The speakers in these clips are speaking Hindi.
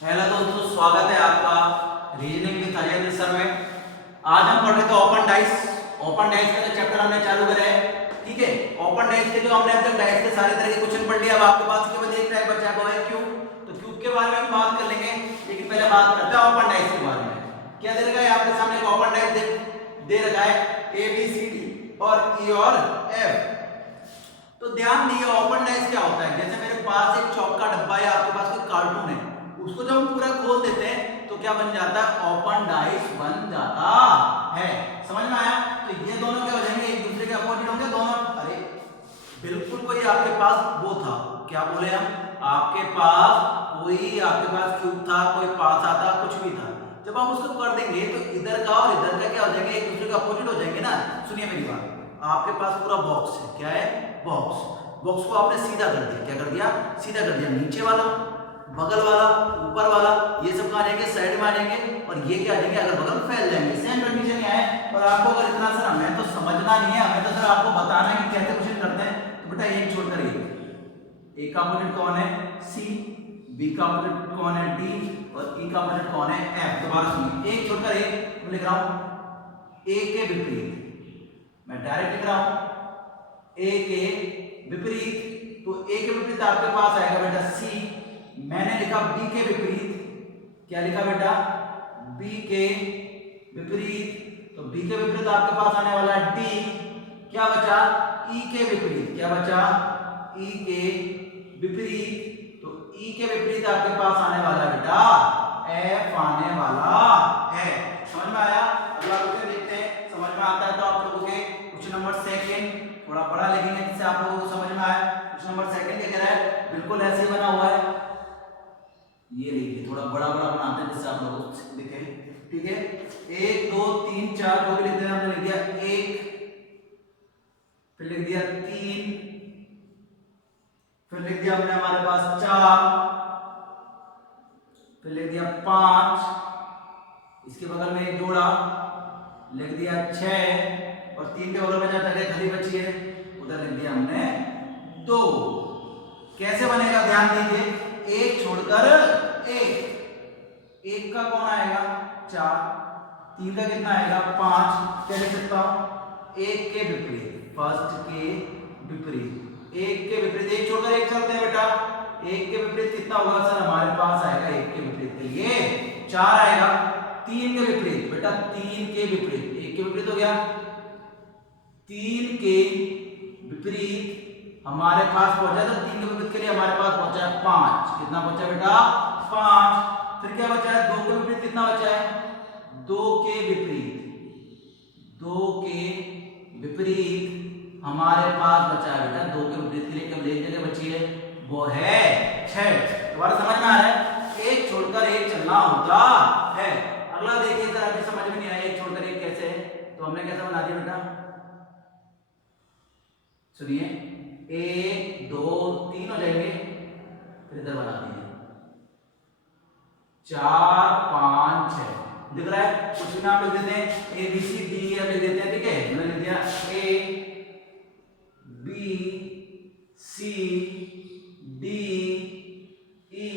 हेलो दोस्तों, स्वागत है आपका रीजनिंग विद अजय सर में। आज हम पढ़ रहे थे ओपन डाइस। ओपन डाइस का जो चैप्टर हमने चालू करा है, ठीक है। ओपन डाइस के जो हमने अब तक डाइस के सारे तरह के क्वेश्चन पढ़ लिए। अब आपके पास केवल एक टाइप बचा हुआ है क्यूब। तो क्यूब के बारे में हम बात कर लेंगे, लेकिन पहले बात करते हैं ओपन डाइस के बारे में। क्या दे रखा है आपके सामने? एक ओपन डाइस दे रखा है ए बी सी डी और ई और एफ। तो ध्यान दिए, ओपन डाइस क्या होता है? जैसे मेरे पास एक चौक का डब्बा है, आपके पास कोई कार्टून है, उसको जब हम पूरा खोल देते हैं तो क्या बन जाता है? ओपन डाइस बन जाता है। समझ में आया? तो ये दोनों क्या हो जाएंगे? एक दूसरे के अपोजिट होंगे दोनों। अरे बिल्कुल, कोई आपके पास वो था, क्या बोले हम, आपके पास क्यूब था, कोई पास आता, कुछ भी था। जब आप उसको कर देंगे तो इधर का और इधर का क्या हो जाएंगे? एक दूसरे के अपोजिट हो जाएंगे ना। सुनिए मेरी बात, आपके पास पूरा बॉक्स है। क्या है? बॉक्स। बॉक्स को आपने सीधा कर दिया। क्या कर दिया? सीधा कर दिया। नीचे वाला, बगल वाला, ऊपर वाला, ये सब कहाँ जाएंगे? साइड में आ जाएंगे। और ये क्या आ जाएंगे? अगर बगल फैल जाएंगे। सेम कंडीशन है। और आपको अगर इतना सर हमें तो समझना नहीं है, हमें तो सर आपको बताना है कि कैसे क्वेश्चन करते हैं। तो बेटा एक छोड़कर एक का अपोजिट कौन है? सी। बी का अपोजिट कौन है? डी। और ई का अपोजिट कौन है? एफ। दोबारा सुनिए, एक छोड़कर एक मैं लिख रहा हूं ए के विपरीत। मैं डायरेक्ट लिख रहा हूं ए के विपरीत। तो ए के विपरीत आपके पास आएगा बेटा सी। मैंने लिखा बी के विपरीत। क्या लिखा बेटा? बी के विपरीत। तो बी के विपरीत आपके पास आने वाला है डी। क्या बचा? ई के विपरीत। क्या बचा? ई के विपरीत। तो ई के विपरीत आपके पास आने वाला बेटा एफ आने वाला है। समझ में आया? अगला क्वेश्चन देखते हैं। समझ में आता है तो आप लोगों के क्वेश्चन नंबर सेकंड थोड़ा बड़ा लिखेंगे जिससे आप लोगों को समझ में आए। क्वेश्चन नंबर सेकंड क्या कह रहा है? बिल्कुल ऐसे ही बना हुआ है। ये लिखिए, थोड़ा बड़ा बड़ा बनाते हैं जिससे आप लोगों को दिखे। ठीक है, 1 2 3 4 जो भी लिखते हैं हमने लिख दिया 1, फिर लिख दिया 3, फिर लिख दिया हमने हमारे पास 4, फिर लिख दिया 5, इसके बगल में एक जोड़ा लिख दिया 6, और 3 के बगल में जहाँ जगह खाली बची है उधर लिख दिया हमने 2। कैसे बनेगा? ध्यान दीजिए, एक छोड़कर एक का कौन आएगा? 4, 3 का कितना आएगा? 5। क्या लिख सकता हूं? एक के विपरीत, फर्स्ट के विपरीत, एक के विपरीत, एक छोड़कर एक चलते हैं बेटा। एक के विपरीत कितना होगा सर? हमारे पास आएगा एक के विपरीत के लिए 4 आएगा। 3 के विपरीत बेटा, 3 के विपरीत, एक के विपरीत हो गया, 3 के विपरीत हमारे पास पहुंचा। तो 3 के विपरीत के लिए हमारे पास पहुंचा है 5। कितना बचा बेटा? 5। फिर क्या बचा है? 2 के विपरीत कितना बचा है? 2 के विपरीत, 2 के विपरीत हमारे पास बचा है बेटा 2 के विपरीत के लिए केवल एक जगह बची है, वो है 6। तुम्हारा समझ में आ रहा है? एक छोड़कर एक चलना होता है। अगला देखिए जरा, अभी समझ में नहीं आया एक छोड़कर एक कैसे है। तो हमने कैसे बना दिया बेटा? सुनिए, 1 2 3 हो जाएंगे, फिर इधर बना दीजिए 4 5 6। दिख रहा है? कुछ भी नाम लिख देते हैं, ए बी सी डी लिख देते हैं। ठीक है, मैंने लिख दिया A B C D E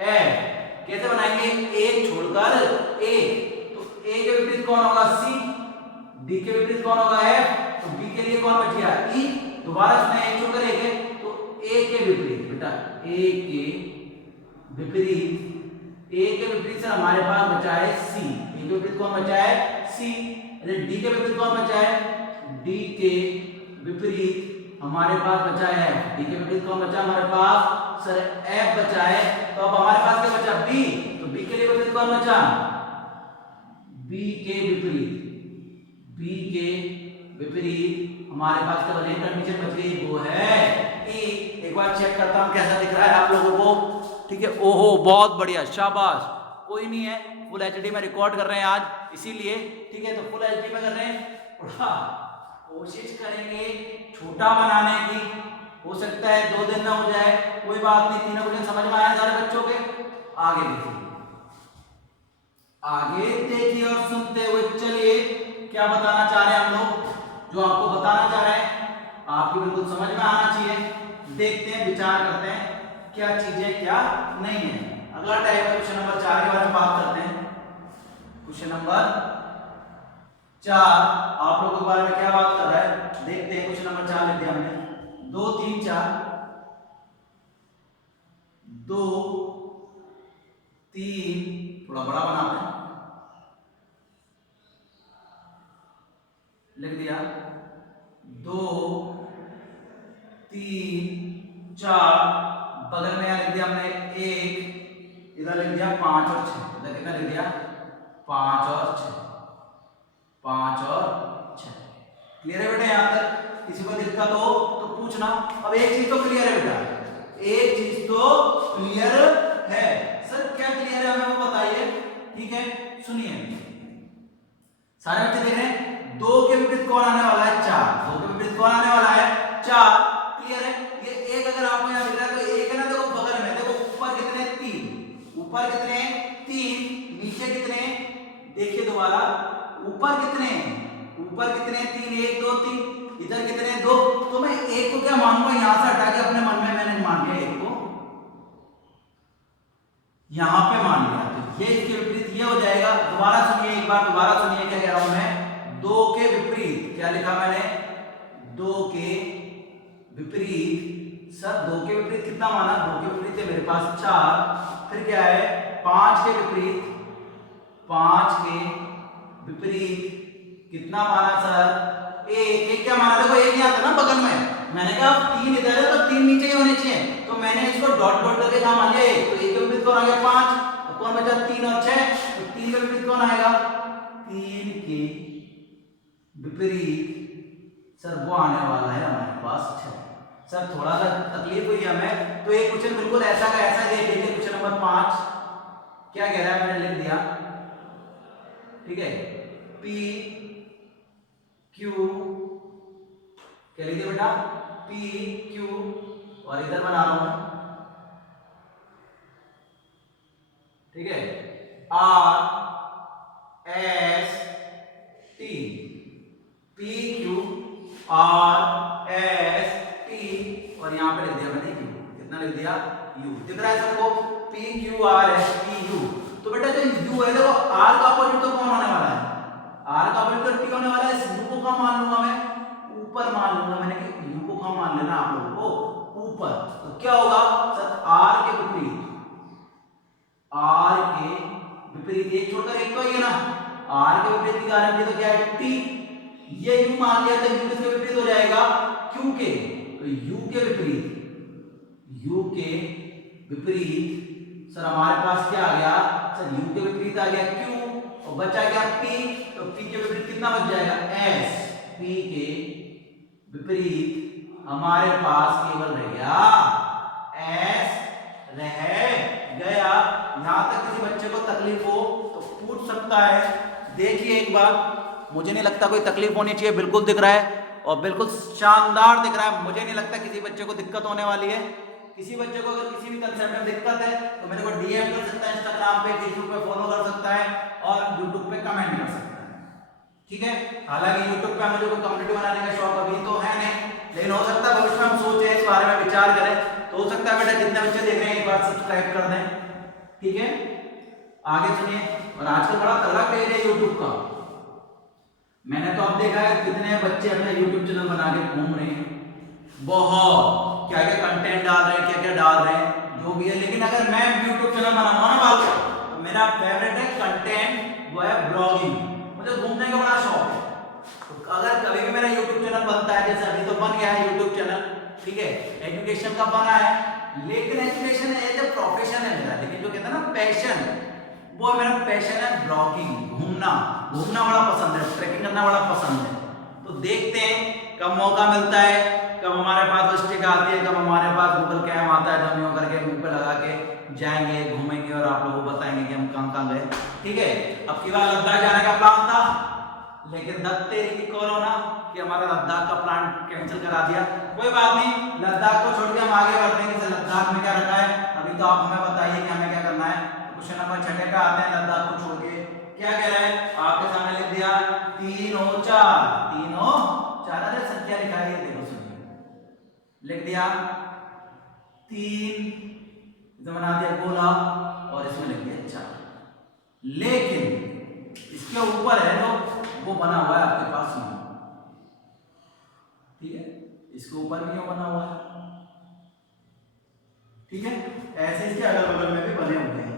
F. कैसे बनाएंगे? एक छोड़कर एक। तो ए के विपरीत कौन होगा? सी। डी के विपरीत कौन होगा? एफ। तो बी के लिए कौन बच गया? ई। दोबारा सुना, एक छोड़कर एक है तो ए के विपरीत बेटा, ए के विपरीत, ए के विपरीत से हमारे पास बचा है सी। ए के विपरीत कौन बचा है? सी। डी के विपरीत कौन बचा है? डी के विपरीत हमारे पास बचा है एफ। डी के विपरीत कौन बचा हमारे पास? सर एफ बचा है। तो अब हमारे पास क्या बचा? बी। तो बी के लिए विपरीत कौन बचा? बी के विपरीत, बी के विपरीत हमारे पास केवल एक कंडीशन बच गई, वो है ई। एक बार चेक करता हूं कैसा दिख रहा है आप लोगों को। ठीक है, ओहो बहुत बढ़िया, शाबाश। कोई नहीं है, फुल एचडी में रिकॉर्ड कर रहे हैं आज, इसीलिए। ठीक है, तो फुल एचडी में कर रहे हैं। कोशिश करेंगे छोटा बनाने की। हो सकता है 2 दिन में हो जाए, कोई बात नहीं। तीनों क्वेश्चन समझ में आए सारे बच्चों के? आगे देखिए, आगे देखिए और सुनते हुए चलिए क्या बताना चाह रहे हैं हम लोग। जो आपको बताना चाह रहे हैं आपकी बिल्कुल समझ में आना चाहिए। देखते हैं, विचार करते हैं क्या चीज है क्या नहीं है। अगला टाइप है क्वेश्चन नंबर 4 के बारे में बात करते हैं। क्वेश्चन नंबर 4 आप लोगों के बारे में क्या बात कर रहा है देखते हैं। क्वेश्चन नंबर 4 लिख दिया हमने 2 3 4 2 3 थोड़ा बड़ा बनाते हैं लिख दिया 2 3 4 बगल में लिख दिया हमने 1 इधर लिख दिया 5 और 6 इधर कितना लिख दिया 5 और 6 5 और 6 क्लियर है बेटा। यहां तक किसी को दिक्कत हो तो पूछना। अब एक चीज तो क्लियर है बेटा, एक चीज तो क्लियर है। सर क्या क्लियर है हमें वो बताइए। ठीक है सुनिए सारे बच्चे देख रहे हैं 2 के विपरीत कौन आने वाला है 4, 2 के विपरीत कौन आने वाला है 4। क्लियर है। ये एक अगर आपको यहां दिख रहा है तो एक है ना, देखो बगल में देखो ऊपर कितने 3, ऊपर कितने 3, नीचे कितने देखिए दोबारा ऊपर कितने 3 1 2 3 इधर कितने 2। तो मैं एक को क्या मानूंगा यहां से हटा के अपने मन में मैंने मान लिया एक को यहां पे मान लिया तो ये इसके विपरीत ये हो जाएगा। दोबारा सुनिए एक बार दोबारा सुनिए क्या कह रहा हूं मैं 2 के विपरीत क्या लिखा मैंने 2 के विपरीत। सर 2 के विपरीत कितना माना 2 के विपरीत है मेरे पास 4, फिर क्या है 5 के विपरीत 5 के विपरीत कितना माना सर 1 क्या माना देखो 1 यहां था ना बगल में मैंने कहा 3 इधर है तो 3 नीचे ही होने चाहिए तो मैंने इसको डॉट डॉट करके कहा मान लिया 1 तो 1 के विपरीत कौन आ गया 5 तो कौन बचा 3 और 6 तो 3 के विपरीत कौन आएगा 3 के विपरीत सर वो आने वाला है हमारे पास 6। सर थोड़ा सा तकलीफ हुई हमें तो एक क्वेश्चन बिल्कुल ऐसा का ऐसा दे दीजिए। क्वेश्चन नंबर 5 क्या कह रहा है मैंने लिख दिया ठीक है P Q क्या लिख दिया बेटा P Q और इधर बना रहा हूं मैं ठीक है R S T P Q R S T और यहां पे लिख दिया मैंने U कितना लिख दिया U दिख रहा है सबको P Q R S T U। तो बेटा जो U है देखो R का अपोजिट तो कौन होने वाला है R का अपोजिट तो T होने वाला है। इस U को कहां मान लूंगा मैं ऊपर मान लूंगा मैंने कि U को कहां मान लेना आप लोगों को ऊपर। तो क्या होगा सर R के विपरीत एक छोड़कर एक तो ही है ना R के विपरीत की गारंटी तो क्या है T ये U मान लिया तो U किसके विपरीत हो जाएगा Q के तो U के विपरीत सर हमारे पास क्या आ गया सर U के विपरीत आ गया Q और बचा गया P तो P के विपरीत कितना बच जाएगा S P के विपरीत हमारे पास केवल रह गया S रह गया। यहां तक किसी बच्चे को तकलीफ हो तो पूछ सकता है। देखिए एक बार मुझे नहीं लगता कोई तकलीफ होनी चाहिए, बिल्कुल दिख रहा है और बिल्कुल शानदार दिख रहा है। मुझे नहीं लगता किसी बच्चे को दिक्कत होने वाली है। किसी बच्चे को अगर किसी भी कंसेप्ट में दिक्कत है तो मेरे को डीएम कर सकता है, इंस्टाग्राम पे फेसबुक पे फॉलो कर सकता है और यूट्यूब पे कमेंट कर सकता है। ठीक है हालांकि यूट्यूब पे मुझे कोई कम्युनिटी बनाने का शौक अभी तो है नहीं, लेकिन हो सकता है भविष्य में हम सोचे इस बारे में विचार करें तो हो सकता है बेटा जितने बच्चे देख रहे हैं एक बार सब्सक्राइब कर दें। ठीक है आगे सुनिए। और आजकल बड़ा तगड़ा क्रेज है यूट्यूब का। मैंने तो अब देखा है कितने बच्चे अपना यूट्यूब चैनल बना के घूम रहे हैं, बहुत क्या क्या कंटेंट डाल रहे हैं, क्या क्या डाल रहे हैं जो भी है। लेकिन अगर मैं यूट्यूब चैनल बनाऊंगा ना बात तो मेरा फेवरेट है कंटेंट वो है ब्लॉगिंग। मुझे घूमने का बड़ा शौक है तो अगर कभी भी मेरा यूट्यूब चैनल बनता है जैसे अभी तो बन गया है यूट्यूब चैनल ठीक है एजुकेशन का बना है, लेकिन एजुकेशन एज ए प्रोफेशन है मेरा, लेकिन जो कहते हैं ना पैशन वो मेरा पैशन है ब्लॉगिंग। घूमना बड़ा पसंद है, ट्रैकिंग करना बड़ा पसंद है। तो देखते हैं कब मौका मिलता है, कब हमारे पास स्टिक आती है, कब हमारे पास गूगल कैम आता है तो हम यूं करके मुंह पे लगा के जाएंगे घूमेंगे और आप लोगों को बताएंगे कि हम कहां गए। ठीक है अब की बार लद्दाख जाने का प्लान था लेकिन दत्तेरी की कोरोना कि हमारा लद्दाख का प्लान कैंसिल करा दिया। कोई बात नहीं, लद्दाख को छोड़ के हम आगे बढ़ते हैं कि लद्दाख में क्या रखा है। अभी तो आप हमें बताइए कि हमें क्या करना है। क्वेश्चन नंबर 6 पे आते हैं। लद्दाख को छोड़ के क्या कह रहा है आपके सामने लिख दिया 3 और 4 अरे संख्या लिखा है देखो सुनिए लिख दिया 3 इधर बना दिया गोला और इसमें लिख दिया 4। लेकिन इसके ऊपर है तो वो बना हुआ है आपके पास 9, ठीक है, इसके ऊपर भी 9 बना हुआ है, ठीक है। ऐसे इसके अगल बगल में भी बने हुए हैं,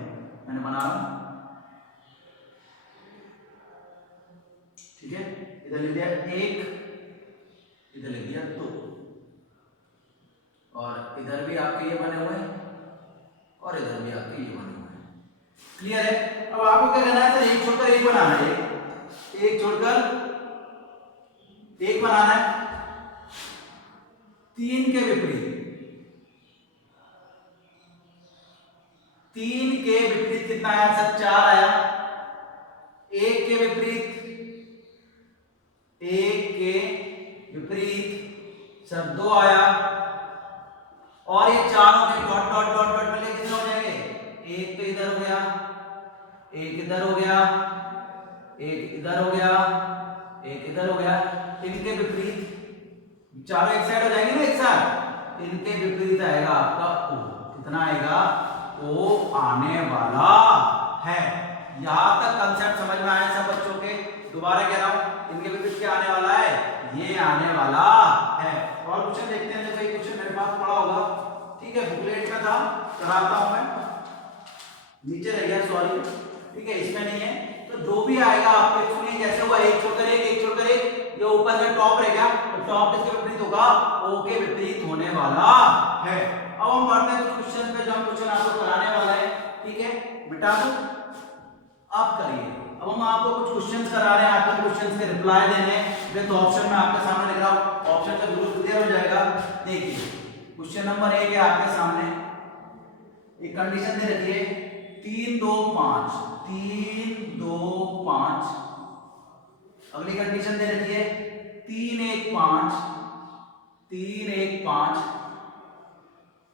मैंने बना रहा हूं, ठीक है। इधर लिख दिया 1, इधर लिख दिया 2, और इधर भी आपके ये बने हुए हैं और इधर भी आपके ये बने हुए हैं। क्लियर है? अब आपको क्या करना है सर, एक छोड़कर एक बनाना है, एक छोड़कर एक बनाना है। 3 के विपरीत, 3 के विपरीत कितना आया सर, 4 आया। 1 के विपरीत, 1 के विपरीत सर 2 आया, और ये चारों के डॉट डॉट डॉट डॉट मिलके कितने हो जाएंगे, 1 तो इधर हो गया, 1 इधर हो गया, 1 इधर हो गया, 1 इधर हो गया। इनके विपरीत चारों एक साइड हो जाएंगे ना, एक साथ, इनके विपरीत आएगा आपका O। कितना आएगा, O आने वाला है। यहां तक कंसेप्ट समझ में आया सब बच्चों के? दोबारा कह रहा हूं, इनके विपरीत क्या आने वाला है, ये आने वाला है। और क्वेश्चन देखते हैं, देखो ये क्वेश्चन मेरे पास पड़ा होगा, ठीक है, बुकलेट में था, कराता हूं मैं, नीचे रह गया सॉरी, ठीक है, इसमें नहीं है। तो जो भी आएगा आपके सुनिए, जैसे हुआ 1 छोड़कर 1, 1 छोड़कर 1, ये ऊपर का टॉप रह गया, तो टॉप इसके विपरीत होगा, O के विपरीत होने वाला है। अब हम बढ़ते हैं कुछ क्वेश्चन पे, जो हम क्वेश्चन आपको कराने वाला है, ठीक है, मिटा दो, आप करिए। अब हम आपको कुछ क्वेश्चंस करा रहे हैं, आपको क्वेश्चंस के रिप्लाई देने हैं, तो ऑप्शन में आपके सामने लिख रहा हूं, ऑप्शन का जरूर क्लियर हो जाएगा। देखिए क्वेश्चन नंबर 1 है आपके सामने, एक कंडीशन दे रखी है 3 2 5, 3 2 5। अगली कंडीशन दे रखी है 3 1 5, 3 1 5।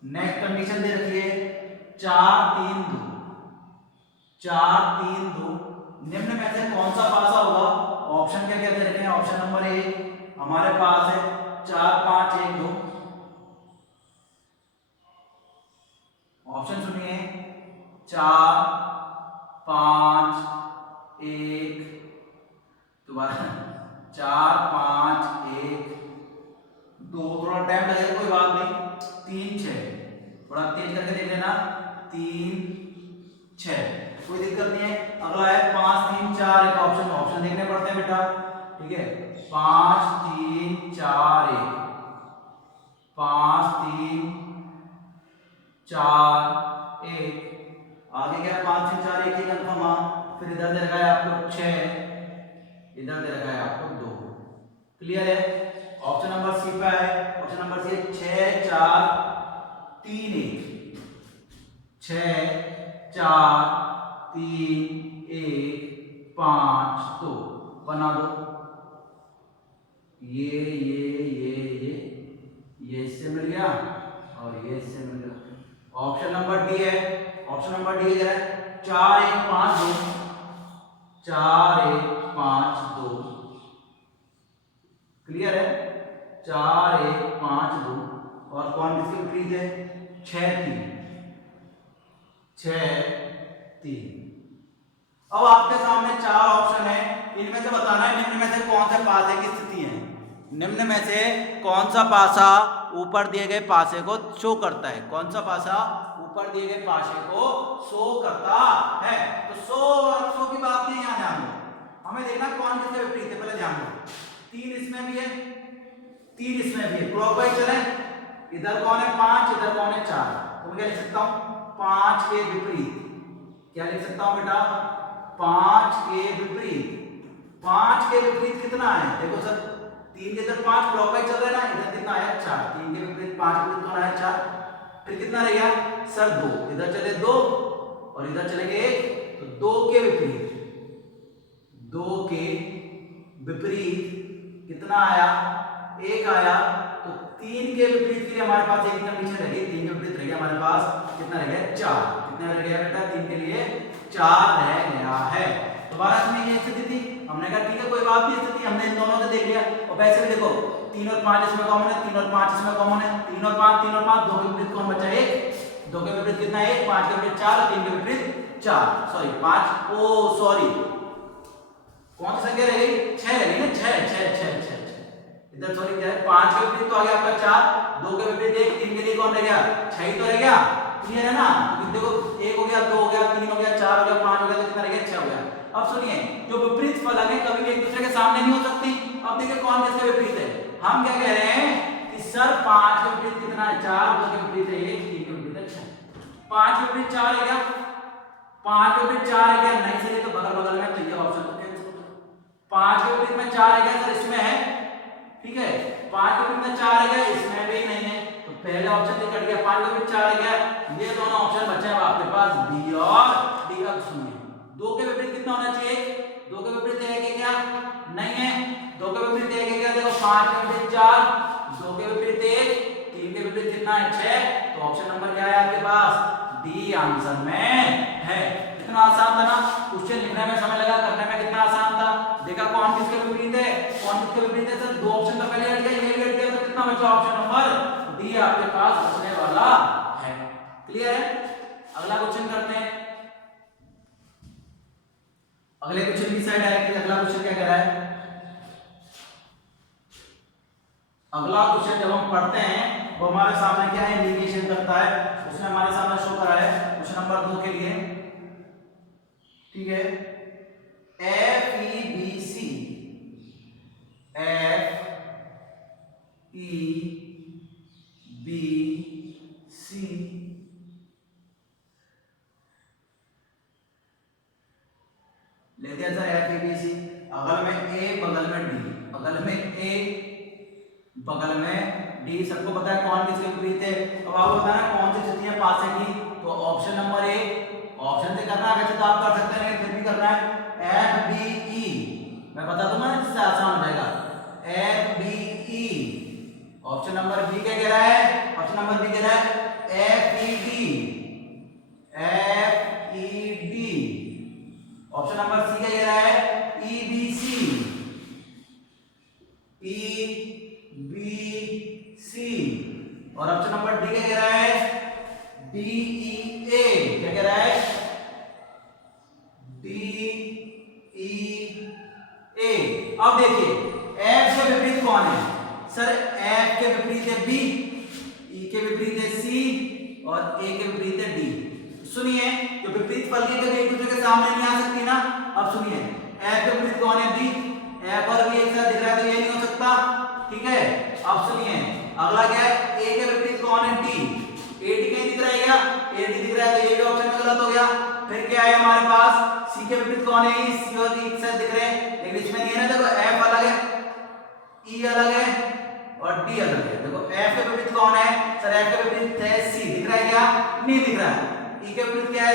नेक्स्ट कंडीशन दे रखी है 4 3 2, 4 3 2। निम्न में से कौन सा पासा होगा? ऑप्शन क्या क्या दे रखे हैं? ऑप्शन नंबर ए हमारे पास है 4 5 1 2। ऑप्शन सुनिए, 4 5 1, दोबारा 4 5 1 2, थोड़ा टाइम लगेगा कोई बात नहीं, 3 6, थोड़ा तेज करके देख लेना, 3 6, कोई दिक्कत नहीं है। अगला है 5 3 4 1। ऑप्शन ऑप्शन देखने पड़ते हैं बेटा, ठीक है, 5 3 4 1, 5 3 4 1। आगे क्या है, 5 3 4 1 ही कंफर्म है। फिर इधर दे रखा है आपको 6, इधर दे रखा है आपको 2। क्लियर है? ऑप्शन नंबर सी पे है, ऑप्शन नंबर सी 6 4 3 1, 6 4 3 1 5 2। बना दो, ये इससे मिल गया और ये इससे मिल गया। ऑप्शन नंबर डी है, ऑप्शन नंबर डी है 4 1 5 2, 4 1 5 2। क्लियर है? 4 1 5 2। और कौन किसके विपरीत है? 6 3, 6 3। अब आपके सामने 4 ऑप्शन है, इनमें से बताना है निम्न में से कौन से पासे की स्थिति है। निम्न में से कौन सा पासा ऊपर दिए गए पासे को शो करता है? कौन सा पासा ऊपर दिए गए पासे को शो करता है? तो शो और शो की बात नहीं, यहाँ ध्यान दो, हमें देखना कौन किसके विपरीत है। पहले ध्यान दो, 3 इसमें भी है, 3 इसमें भी है, क्लॉकवाइज चले। इधर कौन है? 5, इधर कौन है? 4। तो मैं क्या लिख सकता हूं? 5 के विपरीत। क्या लिख सकता हूं बेटा? 5 के विपरीत। 5 के विपरीत कितना है? देखो सर, 3 के इधर 5 क्लॉकवाइज चल रहा है ना, इधर कितना आया? 4। 3 के विपरीत 5 के विपरीत कौन आया? 4। फिर कितना रह गया सर? 2। इधर चले 2 और इधर चले गए 1, तो 2 के विपरीत, 2 के विपरीत कितना आया? 1 आया। तो 3 के विपरीत के लिए हमारे पास एक कंडीशन रह गई, 3 के विपरीत रह गया हमारे पास कितना रह गया? 4। कितना रह गया बेटा? 3 के लिए 4 रह गया है। दोबारा इसमें ये स्थिति थी, हमने कहा ठीक है कोई बात नहीं, स्थिति हमने इन दोनों से देख लिया। और वैसे भी देखो 3 और 5 इसमें कॉमन है, 3 और 5 इसमें कॉमन है, 3 और 5 3 और 5, 2 के विपरीत कौन बचा? 1। 2 के विपरीत विपरीत कितना है 1, 5 के विपरीत 4 और 3 के विपरीत 4, सॉरी 5, ओ सॉरी कौन सी संख्या रह गई 6 रह गई ना 6 इधर सॉरी क्या है 5 के विपरीत तो आ गया आपका 4, 2 के विपरीत 1, 3 के लिए कौन रह गया 6 ही तो रह गया, क्लियर है ना। देखो 1 हो गया 2 हो गया 3 हो गया 4 हो गया 5 हो गया तो कितना रह गया 6 हो गया। अब सुनिए जो विपरीत फलन है कभी भी एक दूसरे के सामने नहीं हो सकती। अब देखिए कौन किसके विपरीत है, हम क्या कह रहे हैं कि सर 5 के विपरीत कितना है 4, 2 के विपरीत है 1, 3 के विपरीत है 6, 5 के विपरीत 4 है क्या 5 के विपरीत 4 है क्या नहीं सर ये तो बगल बगल में तो ये ऑप्शन तो कैंसिल हो गया। 5 के विपरीत में 4 है क्या सर इसमें है, ठीक है 5 के विपरीत में 4 है क्या इसमें भी नहीं है तो पहले ऑप्शन से कट गया 5 के विपरीत 4 है क्या, ये दोनों ऑप्शन बचे हैं आपके पास बी और डी। अब सुनिए 2 के विपरीत कितना होना चाहिए, 2 के विपरीत है क्या नहीं है, 2 के विपरीत है क्या देखो 5 के विपरीत 4, 2 के विपरीत 1, 3 के विपरीत कितना है 6, तो ऑप्शन नंबर क्या है आपके पास डी आंसर में है। कितना आसान था ना, क्वेश्चन लिखने में समय लगा करने में कितना आसान था। देखा कौन किसके विपरीत है, कौन किसके विपरीत है सर, दो ऑप्शन तो पहले हट गया ये भी हट गया तो कितना बचा ऑप्शन नंबर डी आपके पास बचने वाला है। क्लियर है, अगला क्वेश्चन करते हैं। अगले क्वेश्चन की साइड आए कि अगला क्वेश्चन क्या कह रहा है। अगला क्वेश्चन जब हम पढ़ते हैं वो हमारे सामने क्या है इंडिकेशन करता है, उसमें हमारे सामने शो कर रहा है क्वेश्चन नंबर 2 के लिए, ठीक है F E B C, F E B C ले दिया sir F E B C, अगल में ए बगल में डी, बगल में ए बगल में डी, सबको पता है कौन किसके विपरीत है। अब आपको बताना कौन सी स्थितियां पास है की, तो ऑप्शन नंबर ए ऑप्शन से करना है, वैसे तो आप कर सकते हैं फिर भी करना है एफ बी ई, मैं बता दूंगा ना जिससे आसान हो जाएगा F B E. Option number B क्या कह रहा है, ऑप्शन नंबर बी कह रहा है F E D, F E D. Option number C क्या कह रहा है ई बी सी, ई बी सी। और ऑप्शन नंबर डी क्या कह रहा है डी ई ए, क्या कह रहा है डी ई ए। अब देखिए एफ के विपरीत कौन है सर, एफ के विपरीत है बी, ई के विपरीत है सी और ए के विपरीत है डी। सुनिए जो विपरीत फल की कभी एक दूसरे के सामने नहीं आ सकती ना। अब सुनिए एफ के विपरीत कौन है बी, एफ और बी एक साथ दिख रहा है तो ये नहीं हो सकता, ठीक है। अब सुनिए अगला क्या है ए के विपरीत कौन है डी, ए डी कहीं दिख रहा है क्या, ए डी दिख रहा है तो ये भी ऑप्शन में गलत हो गया। फिर क्या है हमारे पास सी के विपरीत कौन है ई, सी और डी एक साथ दिख रहे हैं लेकिन इसमें नहीं है ना, देखो एफ अलग है ई अलग है और डी अलग है। देखो एफ के विपरीत कौन है सर, एफ के विपरीत है सी, दिख रहा है क्या नहीं दिख रहा है। ई के विपरीत क्या है,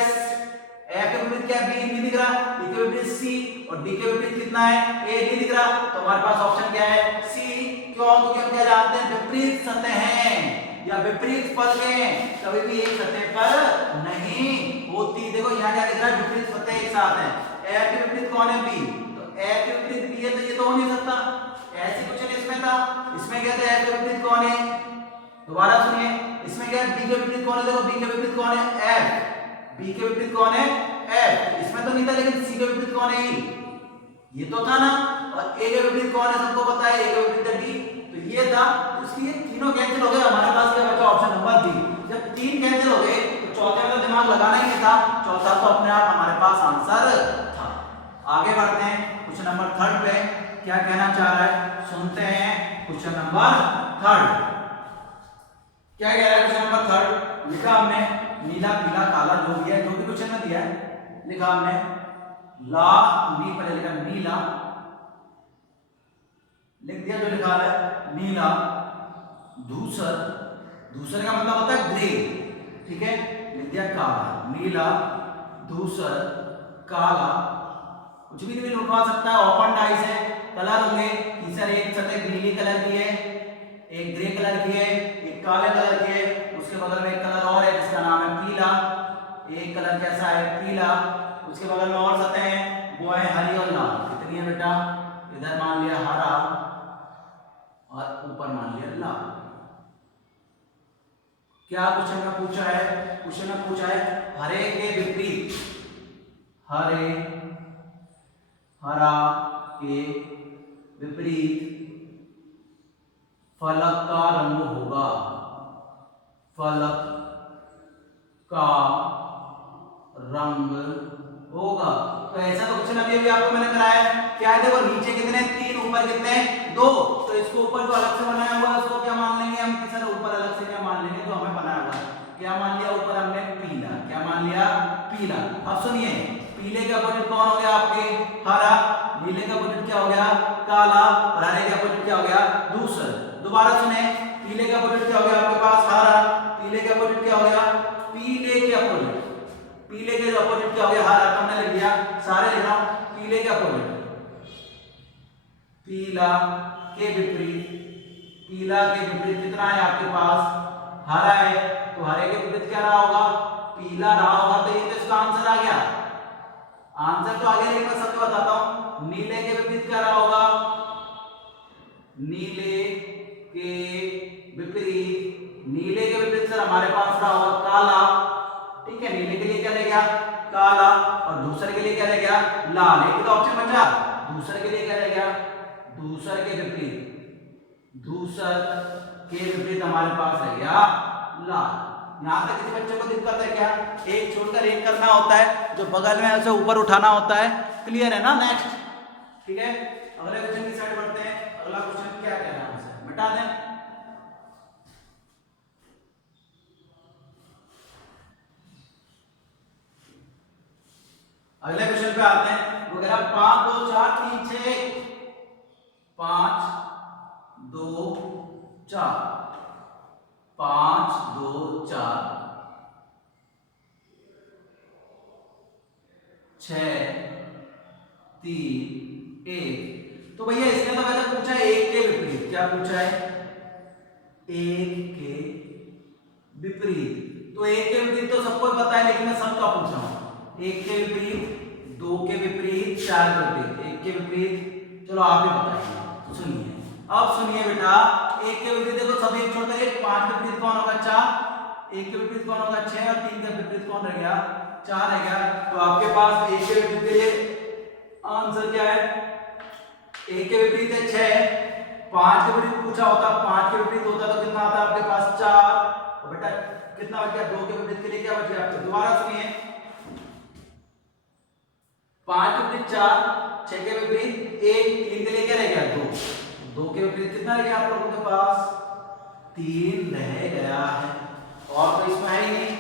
एफ के विपरीत क्या है बी, नहीं दिख रहा। ई के विपरीत सी और डी के विपरीत कितना है ए, नहीं दिख रहा। तो हमारे पास ऑप्शन क्या है सी, क्यों क्योंकि हम क्या जानते हैं विपरीत सतहें या विपरीत फलकें कभी भी एक सतह पर नहीं होती। देखो यहाँ क्या दिख रहा है विपरीत सतह एक साथ है, एफ के विपरीत कौन है बी, तो एफ के विपरीत बी है तो ये तो हो नहीं सकता। ऐसे क्वेश्चन इसमें था, इसमें क्या था एफ के विपरीत कौन है, दोबारा सुनिए इसमें क्या है बी के विपरीत कौन है, देखो बी के विपरीत कौन है एफ, बी के विपरीत कौन है एफ, इसमें तो नहीं था लेकिन सी के विपरीत कौन है ई, ये तो था ना। और ए के विपरीत कौन है सबको पता है, ए के विपरीत है डी, तो ये था, तो इसलिए तीनों कैंसिल हो गए। हमारे पास क्या बचा ऑप्शन नंबर बी। जब तीन कैंसिल हो गए तो चौथे में तो दिमाग लगाना ही नहीं था, चौथा तो अपने आप हमारे पास आंसर था। आगे बढ़ते हैं क्वेश्चन नंबर 3 पे, क्या कहना चाह रहा है सुनते हैं। क्वेश्चन नंबर 3 क्या कह रहा है, क्वेश्चन नंबर 3 लिखा हमने नीला पीला काला जो भी है, जो भी क्वेश्चन में दिया है लिखा हमने ला नी, पहले लिखा नीला लिख दिया, जो लिखा है नीला धूसर, धूसर का मतलब होता है ग्रे, ठीक है लिख दिया काला, नीला धूसर काला, कुछ भी नहीं लिखवा सकता है। ओपन डाइस है, कलर होंगे कि सर एक सतह नीली कलर की है, एक ग्रे कलर की है, एक काले कलर की है, उसके बगल में एक कलर और है जिसका नाम है पीला, एक कलर कैसा है पीला, उसके बगल में और सतह है वो है हरी और लाल। कितनी है बेटा, इधर मान लिया हरा और ऊपर मान लिया लाल। क्या क्वेश्चन में पूछा है, क्वेश्चन में पूछा है हरे के विपरीत, हरे हरा के विपरीत फलक का रंग होगा, फलक का रंग होगा। तो ऐसा तो क्वेश्चन अभी आपको मैंने कराया है। क्या है देखो, नीचे कितने 3, ऊपर कितने 2, तो इसको ऊपर जो अलग से बनाया हुआ है उसको क्या मान लेंगे हम, किसी ने ऊपर अलग से क्या मान लेंगे, जो हमें बनाया हुआ है क्या मान लिया, ऊपर हमने पीला, क्या मान लिया, पीला। अब सुनिए, पीले का अपोजिट कौन हो गया आपके, हरा, नीले का अपोजिट क्या हो गया, काला, और हरे का अपोजिट क्या हो गया, धूसर। दोबारा सुने, पीले का अपोजिट क्या हो गया आपके पास, हरा, पीले का अपोजिट क्या हो गया, पीले के अपोजिट, पीले के अपोजिट क्या हो गया, हरा, हमने लिख दिया, सारे लिख रहा हूं, पीले के अपोजिट, पीला के विपरीत, पीला के विपरीत कितना है आपके पास, हरा है, तो हरे के विपरीत क्या रहा होगा, पीला रहा होगा। तो ये तो इसका आंसर आ गया, आंसर तो आगे, लेकिन मैं सबको बताता हूं, नीले के विपरीत क्या रहा होगा, नीले के विपरीत, नीले के विपरीत सर हमारे पास रहा होगा काला, ठीक है, नीले के लिए क्या रह गया, काला, और दूसरे के लिए क्या रह गया, लाल। एक तो ऑप्शन बचा, दूसरे के लिए क्या रह गया, दूसर के विपरीत, दूसर के विपरीत हमारे पास रह गया लाल। यहां तक किसी बच्चे को दिक्कत है क्या, एक छोड़कर एक करना होता है, जो बगल में उसे ऊपर उठाना होता है, क्लियर है ना। नेक्स्ट, ठीक है, अगले क्वेश्चन की साइड बढ़ते हैं। अगला क्वेश्चन क्या कह रहा है हमसे, मिटा दें। अगले क्वेश्चन पे आते हैं, वो कह रहा 5 2 4 3 6, 5 2 4, 5 2 4 6 3 1। तो भैया इसने तो वैसे पूछा है एक के विपरीत, क्या पूछा है, एक के विपरीत। तो एक के विपरीत तो सबको पता है, लेकिन मैं सबका पूछ रहा हूं, एक के विपरीत, 2 के विपरीत, 4 के विपरीत, एक के विपरीत, चलो आप ही बताइए। सुनिए, अब सुनिए बेटा, एक के विपरीत देखो सब एक छोड़कर एक, 5 के विपरीत कौन होगा, 4, एक के विपरीत कौन होगा, 6, और 3 के विपरीत कौन रह गया, 4 रह गया। तो आपके पास एक के विपरीत के लिए आंसर क्या है, एक के विपरीत है 6, 5 के विपरीत पूछा होता, 5 के विपरीत होता तो कितना आता आपके पास 4, और बेटा कितना बच गया, 2 के विपरीत के लिए क्या बच गया आपको, दोबारा सुनिए, 5 के विपरीत 4, 6 के विपरीत 1, 3 के लिए क्या रह गया 2, 2 के विपरीत कितना रह गया आप लोगों के पास, 3 रह गया है। और तो इसमें है ही नहीं।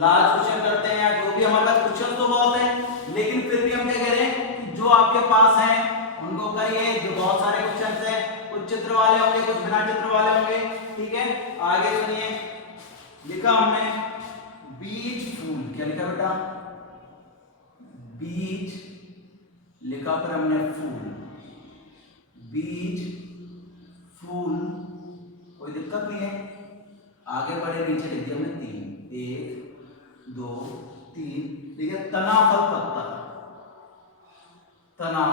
लास्ट क्वेश्चन करते हैं यार, जो भी हमारे पास क्वेश्चन तो बहुत है, लेकिन फिर भी हम क्या कह रहे हैं कि जो आपके पास हैं उनको करिए, जो बहुत सारे क्वेश्चन हैं, कुछ चित्र वाले होंगे, कुछ बिना चित्र वाले होंगे, ठीक है। आगे सुनिए, लिखा हमने बीज फूल, क्या लिखा बेटा, बीज लिखा पर हमने फूल, बीज फूल, कोई दिक्कत नहीं है। आगे बढ़े, नीचे लिख दिया हमने 3, 1 2 3, ठीक है। तना फल पत्ता, तना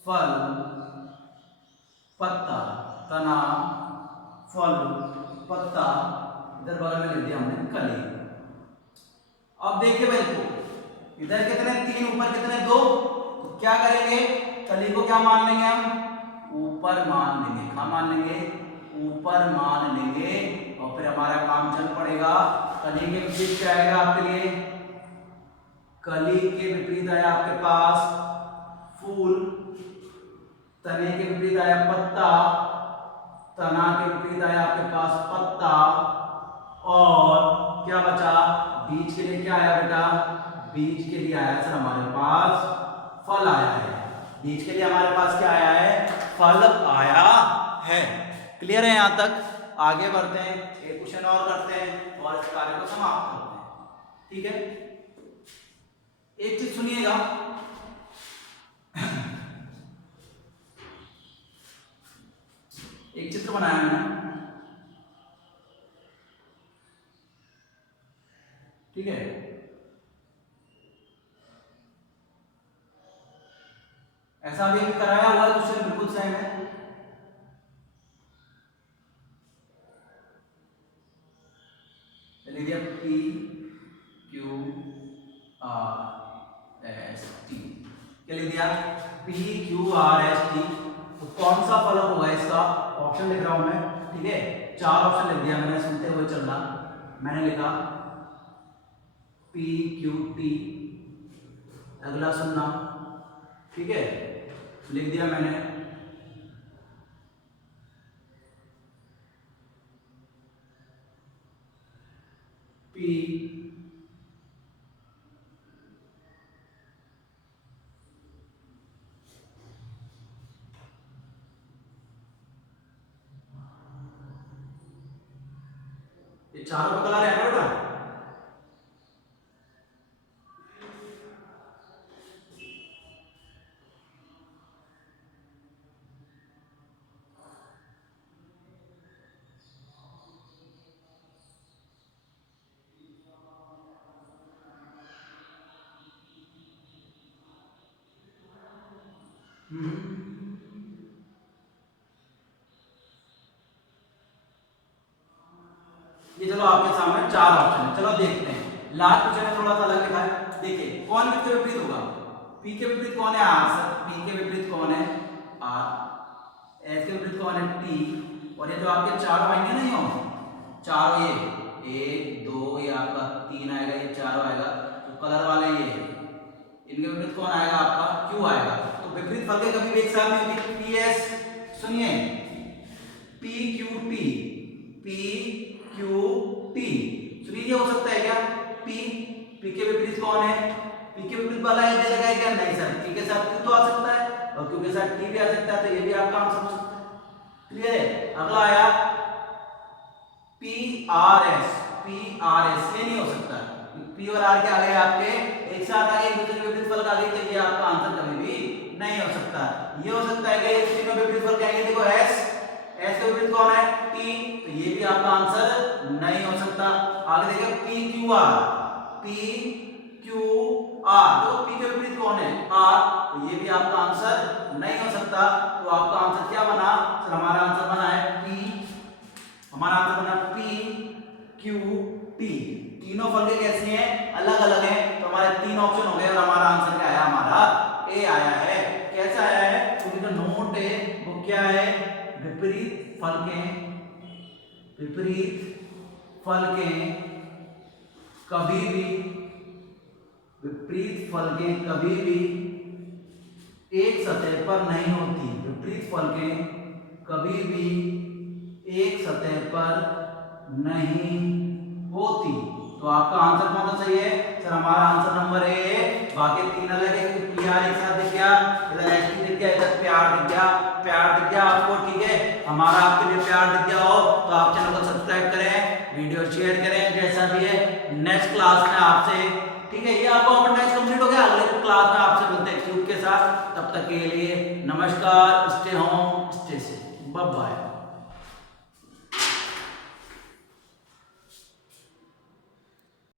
फल पत्ता, तना फल पत्ता, इधर बगल में लिख दिया हमने कली। अब देखिए भाई को, इधर कितने 3, ऊपर कितने 2, तो क्या करेंगे, कली को क्या मान लेंगे हम, ऊपर मान लेंगे, क्या मान लेंगे, ऊपर मान लेंगे, और फिर हमारा काम चल पड़ेगा। कली के विपरीत क्या आएगा आपके लिए, कली के विपरीत आया आपके पास फूल, तने के विपरीत आया पत्ता, तना के विपरीत आया आपके पास पत्ता, और क्या बचा, बीज के लिए क्या आया बेटा, बीज के लिए आया सर हमारे पास फल आया है, बीज के लिए हमारे पास क्या आया है, फल आया है। क्लियर है यहां तक। आगे बढ़ते हैं, एक क्वेश्चन और करते हैं और इस कार्य को समाप्त करते हैं, ठीक है। एक चीज सुनिएगा, एक चित्र बनाया मैंने, ठीक है। ऐसा भी कराया हुआ है, क्वेश्चन बिल्कुल सेम है। लिख दिया P Q R S T, क्या लिख दिया P Q R S T। तो कौन सा फलक होगा इसका, ऑप्शन लिख रहा हूं मैं, ठीक है, 4 ऑप्शन लिख दिया मैंने, सुनते हुए चलना। मैंने लिखा P Q T, अगला सुनना, ठीक है, लिख दिया मैंने P ये चारों का कलर है ना बेटा, ये चलो आपके सामने 4 ऑप्शन है, चलो देखते हैं। लास्ट क्वेश्चन में थोड़ा सा अलग लिखा है, देखिए कौन किसके विपरीत होगा, P के विपरीत कौन है R, सर P के विपरीत कौन है R, S के विपरीत कौन है T, और ये जो आपके चारों आएंगे ना, यो चारों, ये 1 2 ये आपका 3 आएगा, ये चारों आएगा, तो कलर वाले ये इनके विपरीत कौन आएगा आपका Q आएगा। तो विपरीत फल के कभी भी एक साथ नहीं होती। PS सुनिए PQT, PQT सुनिए, हो सकता है क्या P के विपरीत कौन है, P के विपरीत वाला है, दे लगा है क्या, नहीं सर, P के साथ Q तो आ सकता है और Q के साथ T भी आ सकता है, तो ये भी आपका आंसर हो सकता है। क्लियर है। अगला आया PRS, ये नहीं हो सकता, P और R के आगे आपके एक साथ आगे एक दूसरे के विपरीत फल आ गई, तो ये आपका आंसर कभी भी नहीं हो सकता। ये हो सकता है कि तीनों विपरीत फल आएंगे, देखो S के विपरीत कौन है T, तो ये भी आपका आंसर नहीं हो सकता। आगे देखिए PQR, तो P के विपरीत कौन है R, तो ये भी आपका आंसर नहीं हो सकता। तो आपका आंसर क्या बना सर, हमारा आंसर बना है हमारा आंसर बना PQT। तीनों फल कैसे हैं, अलग अलग हैं, तो हमारे 3 ऑप्शन हो गए और हमारा आंसर क्या आया, हमारा A आया है। कैसा आया है, क्योंकि जो नोट है वो क्या है, विपरीत फल के कभी भी एक सतह पर नहीं होती, विपरीत फल के कभी भी एक सतह पर नहीं होती। तो आपका आंसर कौन सा सही है सर, हमारा आंसर नंबर ए है। बाकी 3 अलग है, क्योंकि PR एक साथ दिख गया, इधर ST दिख गया, इधर प्यार दिख गया आपको, ठीक है। हमारा आपके लिए प्यार दिख गया हो तो आप चैनल को सब्सक्राइब करें, वीडियो शेयर करें, जैसा भी है। नेक्स्ट क्लास में आपसे, ठीक है, ये आपका ओपन टेस्ट कंप्लीट हो गया, अगले क्लास में आपसे मिलते हैं क्यूब के साथ। तब तक के लिए नमस्कार, स्टे